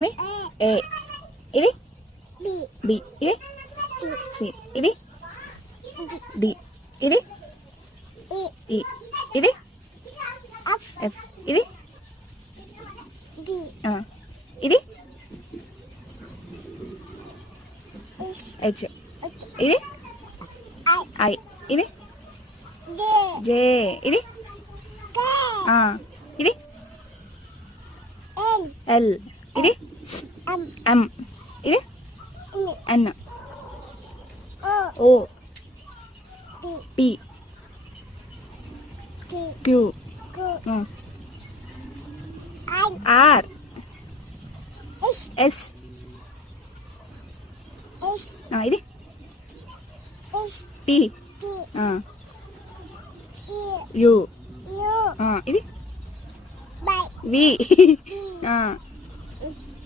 ఇది ఏ, ఇది బి, ఇది సి, ఇది డి, ఇది ఈ, ఇది ఎఫ్, ఇది ఇది హెచ్, ఇది ఐ, ఇది జే, ఇది ఇది ఎల్, ఇది ఎం, ఇది ఎన్, ఓ, పి, క్యూ, ఆర్, ఎస్, ఇది టి, యు, ఇది వి,